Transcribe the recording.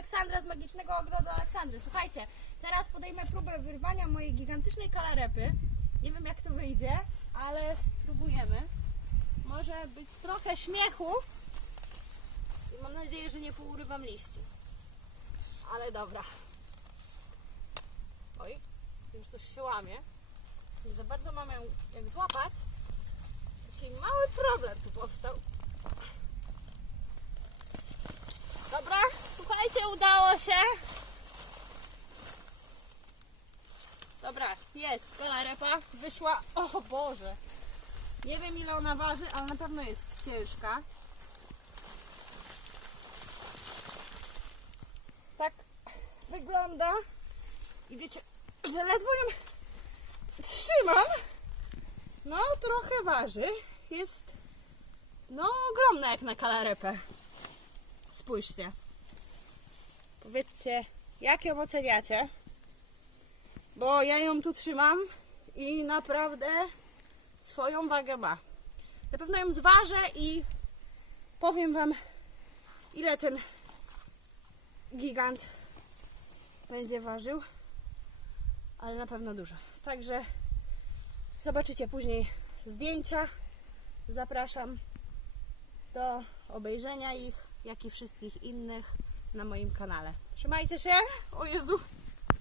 Aleksandra z Magicznego Ogrodu Aleksandry. Słuchajcie, teraz podejmę próbę wyrwania mojej gigantycznej kalarepy. Nie wiem jak to wyjdzie, ale spróbujemy. Może być trochę śmiechu i mam nadzieję, że nie pourywam liści. Ale dobra. Oj, już coś się łamie. Nie za bardzo mam ją jak złapać. Taki mały problem tu powstał. Dobra, słuchajcie, udało się. Dobra, jest galarepa, wyszła. O Boże! Nie wiem ile ona waży, ale na pewno jest ciężka. Tak wygląda. I wiecie, że ledwo ją trzymam. No, trochę waży. Jest no ogromna jak na kalarepę. Spójrzcie. Powiedzcie, jak ją oceniacie? Bo ja ją tu trzymam i naprawdę swoją wagę ma. Na pewno ją zważę i powiem Wam, ile ten gigant będzie ważył. Ale na pewno dużo. Także zobaczycie później zdjęcia. Zapraszam do obejrzenia ich, jak i wszystkich innych na moim kanale. Trzymajcie się! O Jezu!